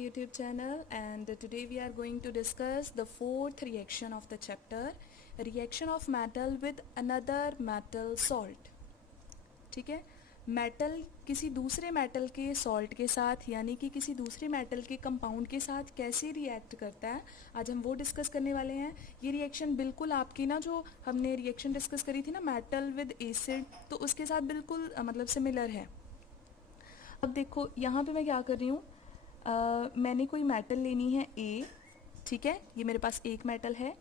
YouTube channel, and today we are going to discuss the fourth reaction of the chapter, reaction of metal with another metal salt. ठीक है, metal किसी दूसरे metal के salt के साथ यानी कि किसी दूसरे मेटल के कंपाउंड के साथ कैसे रिएक्ट करता है, आज हम वो डिस्कस करने वाले हैं. ये रिएक्शन बिल्कुल आपकी ना, जो हमने रिएक्शन डिस्कस करी थी ना मेटल विद एसिड, तो उसके साथ बिल्कुल मतलब सिमिलर है. अब देखो यहाँ पे मैं क्या कर रही हूँ, मैंने कोई मेटल लेनी है ए. ठीक है, ये मेरे पास एक मेटल है,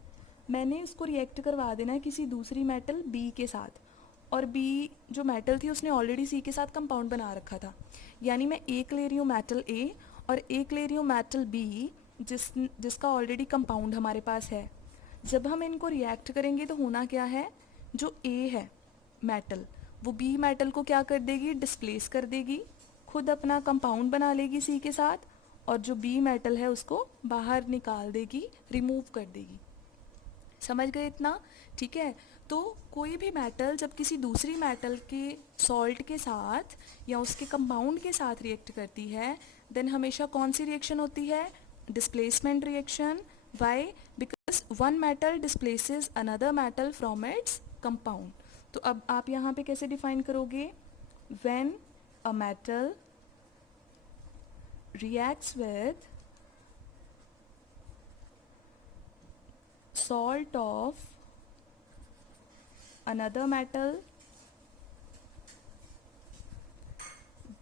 मैंने उसको रिएक्ट करवा देना है किसी दूसरी मेटल बी के साथ, और बी जो मेटल थी उसने ऑलरेडी सी के साथ कंपाउंड बना रखा था. यानी मैं एक ले रही हूँ मेटल ए और एक ले रही हूँ मेटल बी जिसका ऑलरेडी कंपाउंड हमारे पास है. जब हम इनको रिएक्ट करेंगे तो होना क्या है, जो ए है मेटल वो बी मेटल को क्या कर देगी, डिस्प्लेस कर देगी, खुद अपना कंपाउंड बना लेगी सी के साथ, और जो बी मेटल है उसको बाहर निकाल देगी, रिमूव कर देगी. समझ गए इतना? ठीक है, तो कोई भी मेटल जब किसी दूसरी मेटल के सॉल्ट के साथ या उसके कंपाउंड के साथ रिएक्ट करती है, देन हमेशा कौन सी रिएक्शन होती है, displacement reaction. Why? Because one metal displaces another metal from its compound. तो अब आप यहाँ पे कैसे डिफाइन करोगे, when a metal reacts with salt of another metal,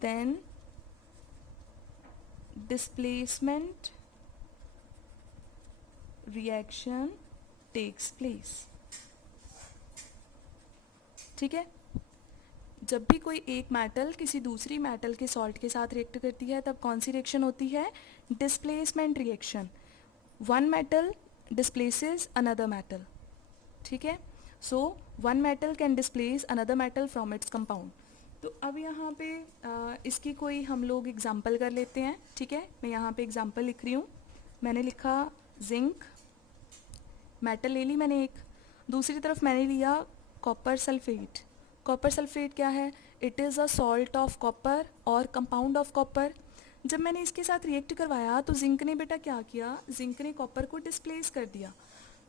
then displacement reaction takes place. ठीक है, जब भी कोई एक मेटल किसी दूसरी मेटल के सॉल्ट के साथ रिएक्ट करती है तब कौन सी रिएक्शन होती है, displacement reaction. One metal displaces another metal. ठीक है, so one metal can displace another metal from its compound. तो अब यहाँ पे इसकी कोई हम लोग एग्जांपल कर लेते हैं. ठीक है, मैं यहाँ पे एग्जांपल लिख रही हूँ. मैंने लिखा जिंक, मेटल ले ली मैंने एक, दूसरी तरफ मैंने लिया कॉपर सल्फेट. कॉपर सल्फेट क्या है, it is a salt of copper और कंपाउंड ऑफ कॉपर. जब मैंने इसके साथ रिएक्ट करवाया तो जिंक ने बेटा क्या किया, जिंक ने कॉपर को डिस्प्लेस कर दिया.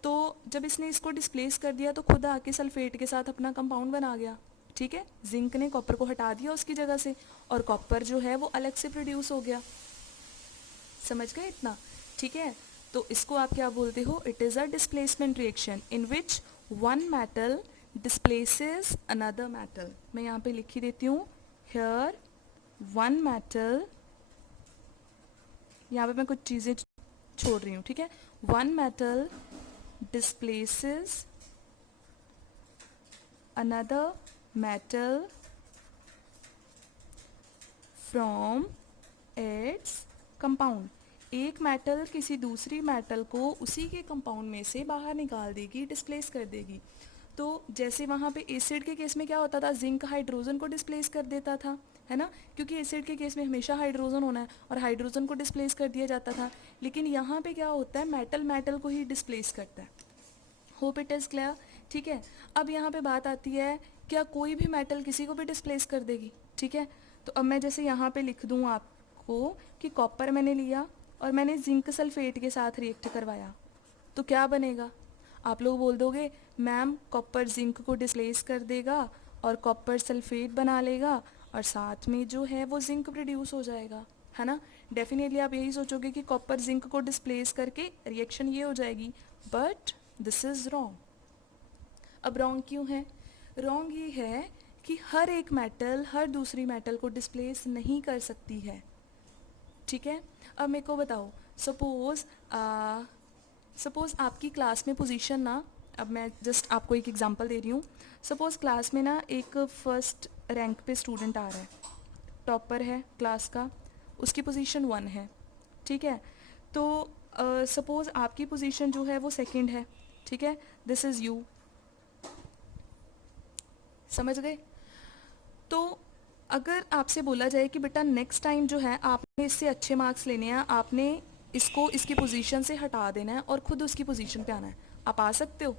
तो जब इसने इसको डिस्प्लेस कर दिया तो खुद आके सल्फेट के साथ अपना कंपाउंड बना गया. ठीक है, जिंक ने कॉपर को हटा दिया उसकी जगह से, और कॉपर जो है वो अलग से प्रोड्यूस हो गया. समझ गए इतना? ठीक है, तो इसको आप क्या बोलते हो, it is a displacement reaction in which one metal displaces another metal. मैं यहाँ पे लिख ही देती हूँ, here one metal, यहाँ पे मैं कुछ चीज़ें छोड़ रही हूँ. ठीक है, one metal displaces another metal from its compound. एक मेटल किसी दूसरी मेटल को उसी के कंपाउंड में से बाहर निकाल देगी, डिस्प्लेस कर देगी. तो जैसे वहाँ पे एसिड के केस में क्या होता था, जिंक हाइड्रोजन को डिस्प्लेस कर देता था, है ना, क्योंकि एसिड के केस में हमेशा हाइड्रोजन होना है और हाइड्रोजन को डिस्प्लेस कर दिया जाता था. लेकिन यहाँ पे क्या होता है, मेटल मेटल को ही डिस्प्लेस करता है. Hope it is clear? ठीक है, अब यहाँ पे बात आती है, क्या कोई भी मेटल किसी को भी डिस्प्लेस कर देगी? ठीक है, तो अब मैं जैसे यहाँ पे लिख दूँ आपको कि कॉपर मैंने लिया और मैंने जिंक सल्फेट के साथ रिएक्ट करवाया, तो क्या बनेगा? आप लोग बोल दोगे मैम कॉपर जिंक को डिस्प्लेस कर देगा और कॉपर सल्फेट बना लेगा और साथ में जो है वो जिंक प्रोड्यूस हो जाएगा, है ना. डेफिनेटली आप यही सोचोगे कि कॉपर जिंक को डिस्प्लेस करके रिएक्शन ये हो जाएगी, बट दिस इज़ रॉन्ग. अब रॉन्ग क्यों है? रॉन्ग ये है कि हर एक मेटल हर दूसरी मेटल को डिस्प्लेस नहीं कर सकती है. ठीक है, अब मेरे को बताओ, सपोज़ आपकी क्लास में पोजीशन ना, अब मैं जस्ट आपको एक एग्जांपल दे रही हूँ. सपोज़ क्लास में ना एक फर्स्ट रैंक पे स्टूडेंट आ रहा है, टॉपर है क्लास का, उसकी पोजीशन 1 है. ठीक है, तो सपोज़ आपकी पोजीशन जो है वो सेकंड है. ठीक है, दिस इज़ यू. समझ गए? तो अगर आपसे बोला जाए कि बेटा नेक्स्ट टाइम जो है आपने इससे अच्छे मार्क्स लेने हैं, आपने इसको इसकी पोजीशन से हटा देना है और ख़ुद उसकी पोजीशन पे आना है, आप आ सकते हो?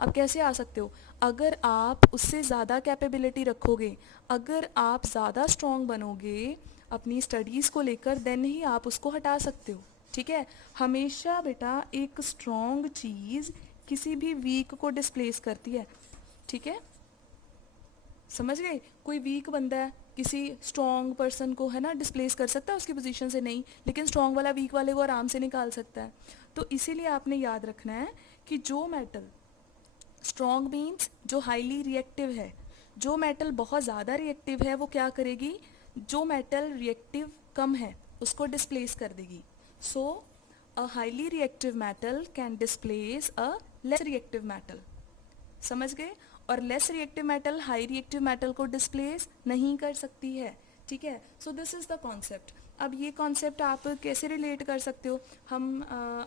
आप कैसे आ सकते हो? अगर आप उससे ज़्यादा कैपेबिलिटी रखोगे, अगर आप ज़्यादा स्ट्रॉन्ग बनोगे, अपनी स्टडीज़ को लेकर, देन ही आप उसको हटा सकते हो। ठीक है, हमेशा बेटा एक स्ट्रॉन्ग चीज़ किसी भी वीक को डिस्प्लेस करती है। ठीक है, समझ गए? कोई वीक बंदा है किसी स्ट्रॉन्ग पर्सन को, है ना, डिस्प्लेस कर सकता है उसकी पोजीशन से, नहीं, लेकिन स्ट्रॉन्ग वाला वीक वाले को आराम से निकाल सकता है। तो इसीलिए आपने याद रखना है कि जो मेटल स्ट्रॉन्ग मीन्स जो हाईली रिएक्टिव है, जो मेटल बहुत ज़्यादा रिएक्टिव है वो क्या करेगी, जो मेटल रिएक्टिव कम है उसको डिस्प्लेस कर देगी। So a highly reactive metal can displace a less reactive metal. समझ गए? और less reactive metal high reactive metal को डिस्प्लेस नहीं कर सकती है। ठीक है, so this is the concept. अब ये कॉन्सेप्ट आप कैसे रिलेट कर सकते हो? हम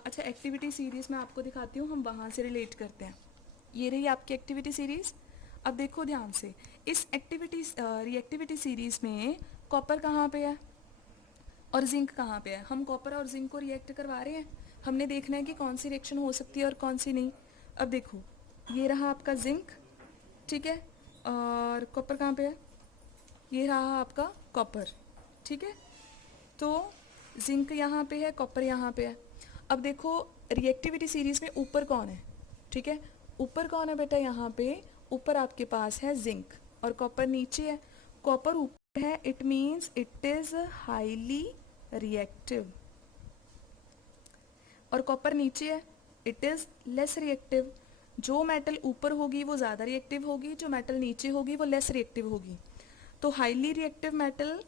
अच्छा, एक्टिविटी सीरीज़ में आपको दिखाती हूँ, हम वहाँ से रिलेट करते हैं। ये रही आपकी एक्टिविटी सीरीज़। अब देखो ध्यान से, इस रिएक्टिविटी सीरीज़ में कॉपर कहाँ पे है और जिंक कहाँ पे है? हम कॉपर और जिंक को रिएक्ट करवा रहे हैं, हमने देखना है कि कौन सी रिएक्शन हो सकती है और कौन सी नहीं। अब देखो, ये रहा आपका जिंक, ठीक है, और कॉपर कहाँ पे है? ये रहा आपका कॉपर। ठीक है, तो जिंक यहाँ पे है, कॉपर यहाँ पे है। अब देखो रिएक्टिविटी सीरीज़ में ऊपर कौन है? ठीक है, ऊपर कौन है बेटा? यहाँ पे ऊपर आपके पास है जिंक और कॉपर नीचे है। कॉपर ऊपर है, it means it is highly reactive, और कॉपर नीचे है, इट इज़ लेस रिएक्टिव। जो मेटल ऊपर होगी वो ज़्यादा रिएक्टिव होगी, जो मेटल नीचे होगी वो लेस रिएक्टिव होगी। तो highly reactive metal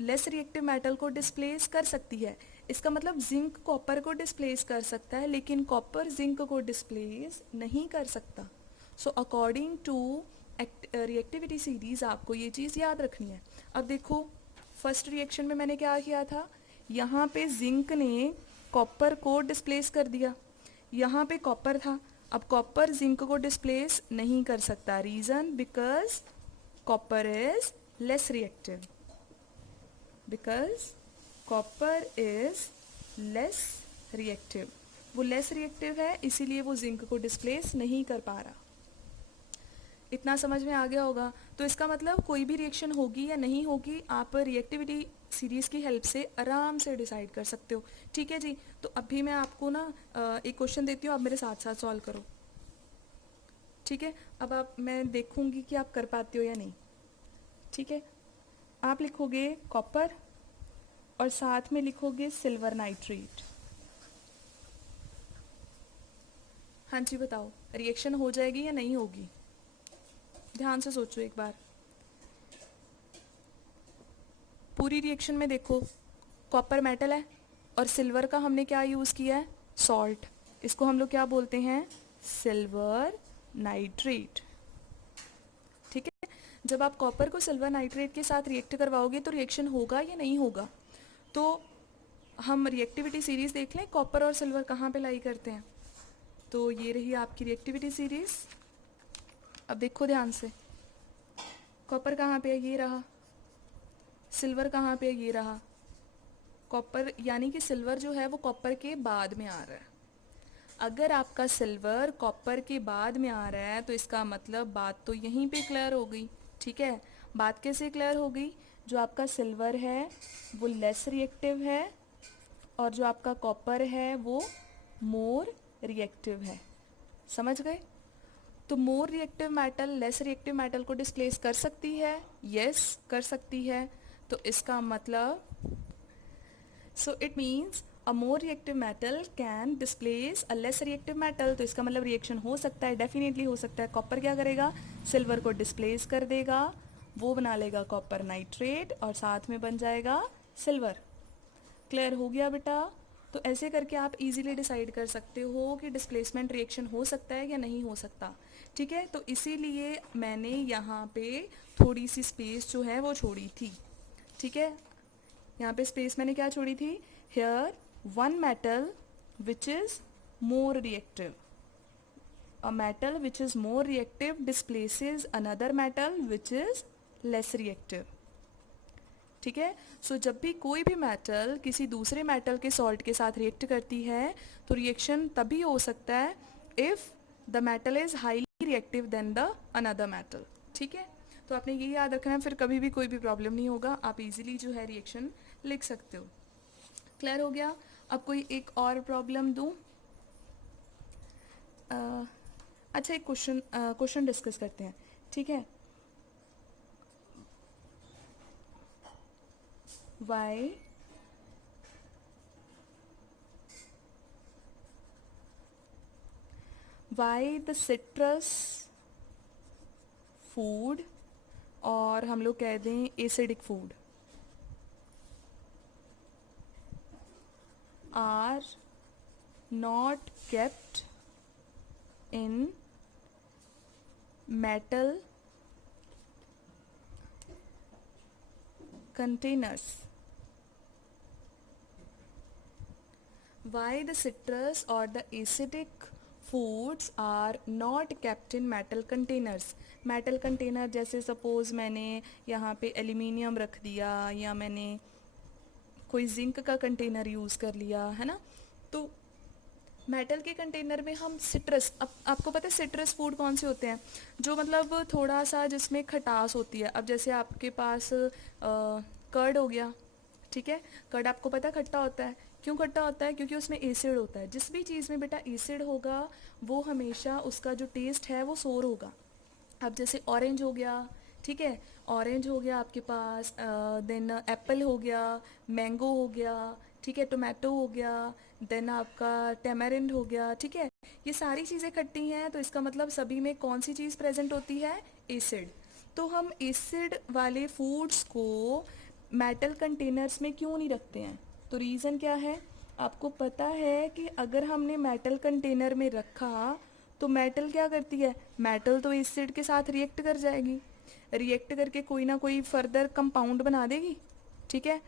less reactive metal को डिस्प्लेस कर सकती है। इसका मतलब जिंक कॉपर को डिस्प्लेस कर सकता है, लेकिन कॉपर जिंक को डिस्प्लेस नहीं कर सकता। So according to reactivity series आपको ये चीज़ याद रखनी है। अब देखो, फर्स्ट रिएक्शन में मैंने क्या किया था, यहाँ पे जिंक ने कॉपर को डिस्प्लेस कर दिया, यहाँ पे कॉपर था। अब कॉपर जिंक को डिस्प्लेस नहीं कर सकता, reason because copper is less reactive, because copper is less reactive. वो लेस रिएक्टिव है, इसीलिए वो जिंक को डिस्प्लेस नहीं कर पा रहा। इतना समझ में आ गया होगा? तो इसका मतलब कोई भी रिएक्शन होगी या नहीं होगी, आप रिएक्टिविटी सीरीज़ की हेल्प से आराम से डिसाइड कर सकते हो। ठीक है जी, तो अभी मैं आपको ना एक क्वेश्चन देती हूँ, आप मेरे साथ साथ सॉल्व करो। ठीक है, अब मैं देखूंगी कि आप कर पाते हो या नहीं। ठीक है, आप लिखोगे कॉपर और साथ में लिखोगे सिल्वर नाइट्रेट। हाँ जी, बताओ रिएक्शन हो जाएगी या नहीं होगी? ध्यान से सोचो एक बार। पूरी रिएक्शन में देखो, कॉपर मेटल है और सिल्वर का हमने क्या यूज़ किया है? सॉल्ट। इसको हम लोग क्या बोलते हैं? Silver nitrate. ठीक है, जब आप कॉपर को सिल्वर नाइट्रेट के साथ रिएक्ट करवाओगे तो रिएक्शन होगा या नहीं होगा? तो हम रिएक्टिविटी सीरीज़ देख लें, कॉपर और सिल्वर कहाँ पे लाई करते हैं। तो ये रही आपकी रिएक्टिविटी सीरीज़। अब देखो ध्यान से, कॉपर कहाँ पे है? ये रहा। सिल्वर कहाँ पे है? ये रहा। कॉपर यानी कि सिल्वर जो है वो कॉपर के बाद में आ रहा है। अगर आपका सिल्वर कॉपर के बाद में आ रहा है तो इसका मतलब बात तो यहीं पे क्लियर हो गई। ठीक है, बात कैसे क्लियर हो गई? जो आपका सिल्वर है वो लेस रिएक्टिव है और जो आपका कॉपर है वो मोर रिएक्टिव है। समझ गए? तो more reactive metal less reactive metal को डिस्प्लेस कर सकती है, यस कर सकती है। तो इसका मतलब so it means a more reactive metal can displace a less reactive metal. तो इसका मतलब रिएक्शन हो सकता है, डेफिनेटली हो सकता है। कॉपर क्या करेगा? सिल्वर को डिस्प्लेस कर देगा, वो बना लेगा कॉपर नाइट्रेट और साथ में बन जाएगा सिल्वर। क्लियर हो गया बेटा? तो ऐसे करके आप इजीली डिसाइड कर सकते हो कि डिस्प्लेसमेंट रिएक्शन हो सकता है या नहीं हो सकता। ठीक है, तो इसीलिए मैंने यहाँ पे थोड़ी सी स्पेस जो है वो छोड़ी थी। ठीक है, यहाँ पे स्पेस मैंने क्या छोड़ी थी? Here one metal which is more reactive, a metal which is more reactive displaces another metal which is less reactive. ठीक है, सो जब भी कोई भी मेटल किसी दूसरे मेटल के सॉल्ट के साथ रिएक्ट करती है तो रिएक्शन तभी हो सकता है if the metal is highly reactive than the another metal. ठीक है, तो आपने ये याद रखना है, फिर कभी भी कोई भी प्रॉब्लम नहीं होगा, आप इजीली जो है रिएक्शन लिख सकते हो। क्लियर हो गया? अब कोई एक और प्रॉब्लम दूँ? अच्छा, एक क्वेश्चन डिस्कस करते हैं, ठीक है। वाई द सिट्रस फूड, और हम लोग कह दें acidic food, are not kept in metal containers? Why the citrus or the acidic foods are not kept in metal containers? metal container जैसे सपोज मैंने यहाँ पे एल्यूमिनियम रख दिया, या मैंने कोई जिंक का कंटेनर यूज़ कर लिया, है ना। तो मेटल के कंटेनर में हम सिट्रस, आपको पता है सिट्रस फूड कौन से होते हैं, जो मतलब थोड़ा सा जिसमें खटास होती है। अब जैसे आपके पास कर्ड हो गया, ठीक है। कर्ड आपको पता है खट्टा होता है। क्यों खट्टा होता है? क्योंकि उसमें एसिड होता है। जिस भी चीज़ में बेटा एसिड होगा वो हमेशा उसका जो टेस्ट है वो सोर होगा। अब जैसे ऑरेंज हो गया, ठीक है, ऑरेंज हो गया आपके पास, देन एप्पल हो गया, मैंगो हो गया, ठीक है, टोमेटो हो गया, देन आपका टेमरिंड हो गया, ठीक है। ये सारी चीज़ें खट्टी हैं, तो इसका मतलब सभी में कौन सी चीज़ प्रेजेंट होती है? एसिड। तो हम एसिड वाले फूड्स को मेटल कंटेनर्स में क्यों नहीं रखते हैं? तो रीज़न क्या है? आपको पता है कि अगर हमने मेटल कंटेनर में रखा तो मेटल क्या करती है? मेटल तो एसिड के साथ रिएक्ट कर जाएगी, रिएक्ट करके कोई ना कोई फर्दर कंपाउंड बना देगी, ठीक है।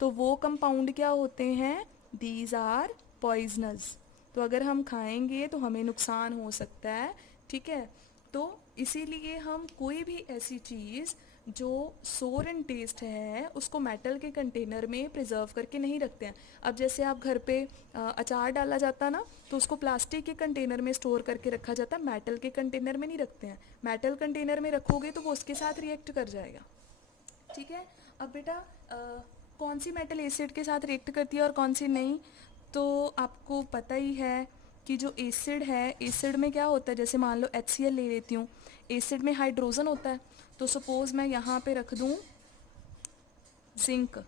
तो वो कंपाउंड क्या होते हैं? These are poisonous. तो अगर हम खाएंगे तो हमें नुकसान हो सकता है, ठीक है। तो इसीलिए हम कोई भी ऐसी चीज़ जो सोर एंड टेस्ट है उसको मेटल के कंटेनर में प्रिजर्व करके नहीं रखते हैं। अब जैसे आप घर पे अचार डाला जाता ना, तो उसको प्लास्टिक के कंटेनर में स्टोर करके रखा जाता है, मेटल के कंटेनर में नहीं रखते हैं। मेटल कंटेनर में रखोगे तो वो उसके साथ रिएक्ट कर जाएगा, ठीक है। अब बेटा कौन सी मेटल एसिड के साथ रिएक्ट करती है और कौन सी नहीं? तो आपको पता ही है कि जो एसिड है, एसिड में क्या होता है, जैसे मान लो HCl ले लेती हूँ, एसिड में हाइड्रोजन होता है। तो सपोज़ मैं यहाँ पे रख दूँ जिंक,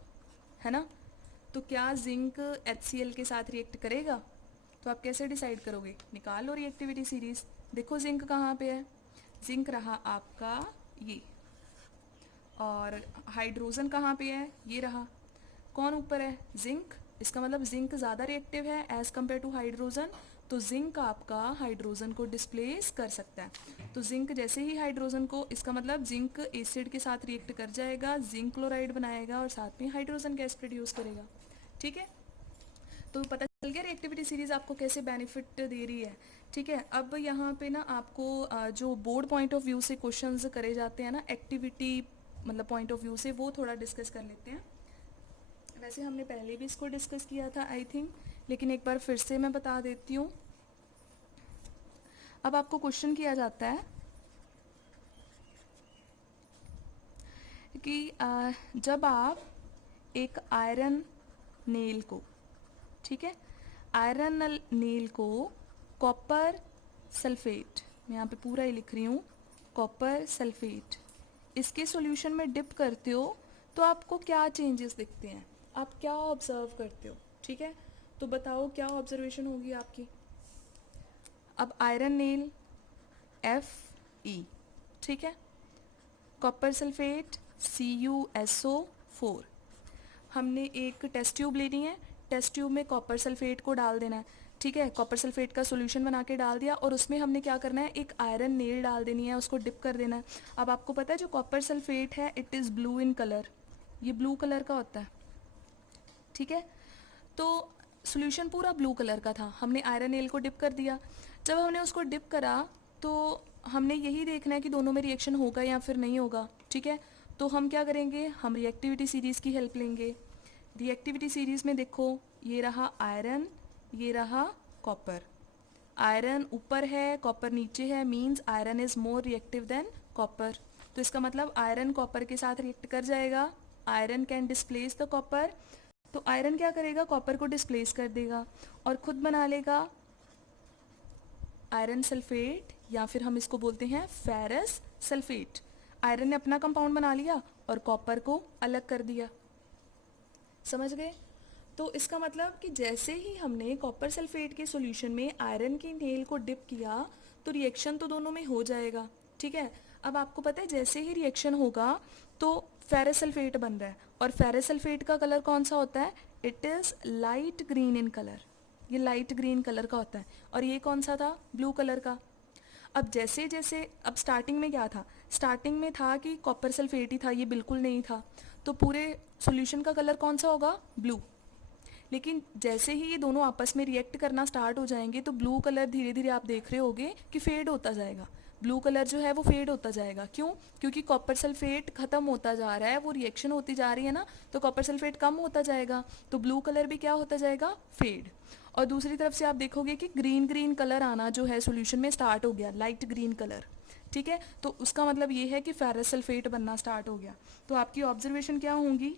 है ना, तो क्या जिंक HCl के साथ रिएक्ट करेगा? तो आप कैसे डिसाइड करोगे? निकाल लो रिएक्टिविटी सीरीज़, देखो जिंक कहाँ पे है। जिंक रहा आपका ये, और हाइड्रोजन कहाँ पे है? ये रहा। कौन ऊपर है? जिंक। इसका मतलब जिंक ज़्यादा रिएक्टिव है एज़ कम्पेयर टू हाइड्रोजन। तो जिंक आपका हाइड्रोजन को डिस्प्लेस कर सकता है। तो जिंक जैसे ही हाइड्रोजन को, इसका मतलब जिंक एसिड के साथ रिएक्ट कर जाएगा, जिंक क्लोराइड बनाएगा और साथ में हाइड्रोजन गैस प्रोड्यूस करेगा, ठीक है। तो पता चल गया रिएक्टिविटी सीरीज़ आपको कैसे बेनिफिट दे रही है, ठीक है। अब यहाँ पे ना आपको जो बोर्ड पॉइंट ऑफ व्यू से क्वेश्चंस करे जाते हैं ना, एक्टिविटी मतलब पॉइंट ऑफ व्यू से, वो थोड़ा डिस्कस कर लेते हैं। वैसे हमने पहले भी इसको डिस्कस किया था आई थिंक, लेकिन एक बार फिर से मैं बता देती हूँ। अब आपको क्वेश्चन किया जाता है कि जब आप एक आयरन नेल को, ठीक है, आयरन नेल को कॉपर सल्फेट, मैं यहाँ पे पूरा ही लिख रही हूँ, कॉपर सल्फेट, इसके सॉल्यूशन में डिप करते हो तो आपको क्या चेंजेस दिखते हैं? आप क्या ऑब्जर्व करते हो, ठीक है। तो बताओ क्या ऑब्जर्वेशन होगी आपकी। अब आयरन नेल Fe, ठीक है, कॉपर सल्फेट CuSO4, हमने एक टेस्ट ट्यूब लेनी है, टेस्ट ट्यूब में कॉपर सल्फेट को डाल देना है, ठीक है। कॉपर सल्फेट का सॉल्यूशन बना के डाल दिया, और उसमें हमने क्या करना है, एक आयरन नेल डाल देनी है, उसको डिप कर देना है। अब आपको पता है जो कॉपर सल्फेट है it is blue in colour, ये ब्लू कलर का होता है, ठीक है। तो सॉल्यूशन पूरा ब्लू कलर का था, हमने आयरन नेल को डिप कर दिया। जब हमने उसको डिप करा तो हमने यही देखना है कि दोनों में रिएक्शन होगा या फिर नहीं होगा, ठीक है। तो हम क्या करेंगे, हम रिएक्टिविटी सीरीज़ की हेल्प लेंगे। रिएक्टिविटी सीरीज़ में देखो, ये रहा आयरन, ये रहा कॉपर, आयरन ऊपर है कॉपर नीचे है, means iron is more reactive than copper, तो इसका मतलब आयरन कॉपर के साथ रिएक्ट कर जाएगा, iron can displace the copper, तो आयरन क्या करेगा, कॉपर को डिस्प्लेस कर देगा और खुद बना लेगा आयरन सल्फेट, या फिर हम इसको बोलते हैं फेरस सल्फेट। आयरन ने अपना कंपाउंड बना लिया और कॉपर को अलग कर दिया। समझ गए? तो इसका मतलब कि जैसे ही हमने कॉपर सल्फेट के सॉल्यूशन में आयरन की नेल को डिप किया तो रिएक्शन तो दोनों में हो जाएगा। ठीक है, अब आपको पता है जैसे ही रिएक्शन होगा तो फेरस सल्फेट बन रहा है, और फेरस सल्फेट का कलर कौन सा होता है, it is light green in colour, ये लाइट ग्रीन कलर का होता है। और ये कौन सा था, ब्लू कलर का। अब जैसे जैसे, अब स्टार्टिंग में क्या था, स्टार्टिंग में था कि कॉपर सल्फेट ही था, ये बिल्कुल नहीं था, तो पूरे सॉल्यूशन का कलर कौन सा होगा, ब्लू। लेकिन जैसे ही ये दोनों आपस में रिएक्ट करना स्टार्ट हो जाएंगे तो ब्लू कलर धीरे धीरे आप देख रहे होगे कि फेड होता जाएगा, ब्लू कलर जो है वो फेड होता जाएगा। क्यों? क्योंकि कॉपर सल्फेट खत्म होता जा रहा है, वो रिएक्शन होती जा रही है ना, तो कॉपर सल्फेट कम होता जाएगा, तो ब्लू कलर भी क्या होता जाएगा, फेड। और दूसरी तरफ से आप देखोगे कि ग्रीन ग्रीन कलर आना जो है सॉल्यूशन में स्टार्ट हो गया, लाइट ग्रीन कलर। ठीक है, तो उसका मतलब ये है कि फेरस सल्फेट बनना स्टार्ट हो गया। तो आपकी ऑब्जर्वेशन क्या होंगी,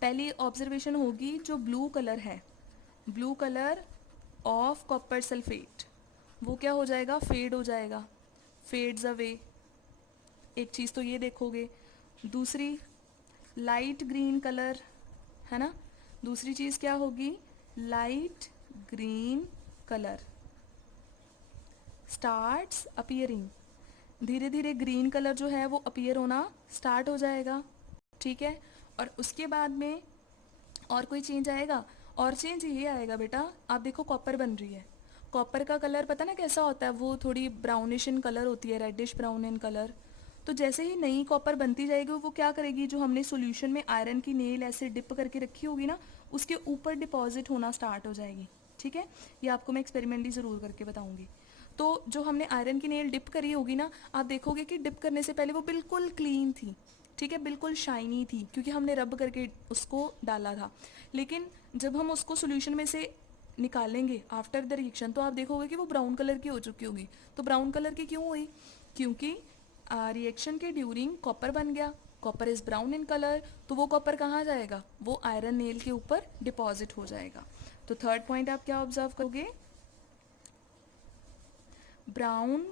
पहली ऑब्जर्वेशन होगी जो ब्लू कलर है, blue colour of copper sulphate, वो क्या हो जाएगा, फेड हो जाएगा, फेड्स अवे। एक चीज़ तो ये देखोगे। दूसरी लाइट ग्रीन कलर है ना, दूसरी चीज़ क्या होगी, light green colour starts appearing, धीरे धीरे ग्रीन कलर जो है वो अपीयर होना स्टार्ट हो जाएगा। ठीक है, और उसके बाद में और कोई चेंज आएगा, और चेंज ये आएगा बेटा, आप देखो कॉपर बन रही है, कॉपर का कलर पता ना कैसा होता है, वो थोड़ी ब्राउनिश इन कलर होती है, रेडिश ब्राउन इन कलर। तो जैसे ही नई कॉपर बनती जाएगी वो क्या करेगी, जो हमने सॉल्यूशन में आयरन की नेल ऐसे डिप करके रखी होगी ना, उसके ऊपर डिपॉजिट होना स्टार्ट हो जाएगी। ठीक है, ये आपको मैं एक्सपेरिमेंटली ज़रूर करके बताऊंगी। तो जो हमने आयरन की नेल डिप करी होगी ना, आप देखोगे कि डिप करने से पहले वो बिल्कुल क्लीन थी। ठीक है, बिल्कुल शाइनी थी, क्योंकि हमने रब करके उसको डाला था। लेकिन जब हम उसको सॉल्यूशन में से निकालेंगे आफ्टर द रिएक्शन, तो आप देखोगे कि वो ब्राउन कलर की हो चुकी होगी। तो ब्राउन कलर की क्यों हुई, क्योंकि रिएक्शन के ड्यूरिंग कॉपर बन गया, copper is brown in colour, तो वो कॉपर कहाँ जाएगा, वो आयरन नेल के ऊपर डिपॉजिट हो जाएगा। तो थर्ड पॉइंट आप क्या ऑब्जर्व करोगे, brown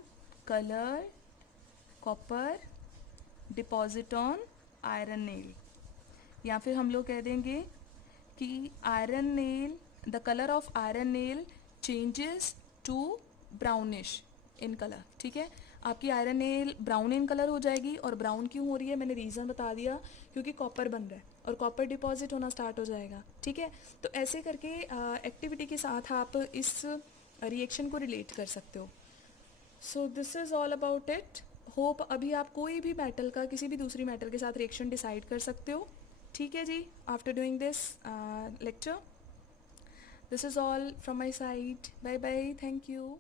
colour copper deposit on iron nail, या फिर हम लोग कह देंगे कि iron nail, the colour of iron nail changes to brownish in colour. ठीक है, आपकी iron nail brown in colour हो जाएगी, और ब्राउन क्यों हो रही है मैंने रीज़न बता दिया, क्योंकि कॉपर बन रहा है और कॉपर डिपॉजिट होना स्टार्ट हो जाएगा। ठीक है, तो ऐसे करके एक्टिविटी के साथ आप इस रिएक्शन को रिलेट कर सकते हो। सो this is all about it. Hope अभी आप कोई भी मेटल का किसी भी दूसरी मेटल के साथ रिएक्शन डिसाइड कर सकते हो। ठीक है जी, after doing this lecture, this is all from my side, bye bye, thank you.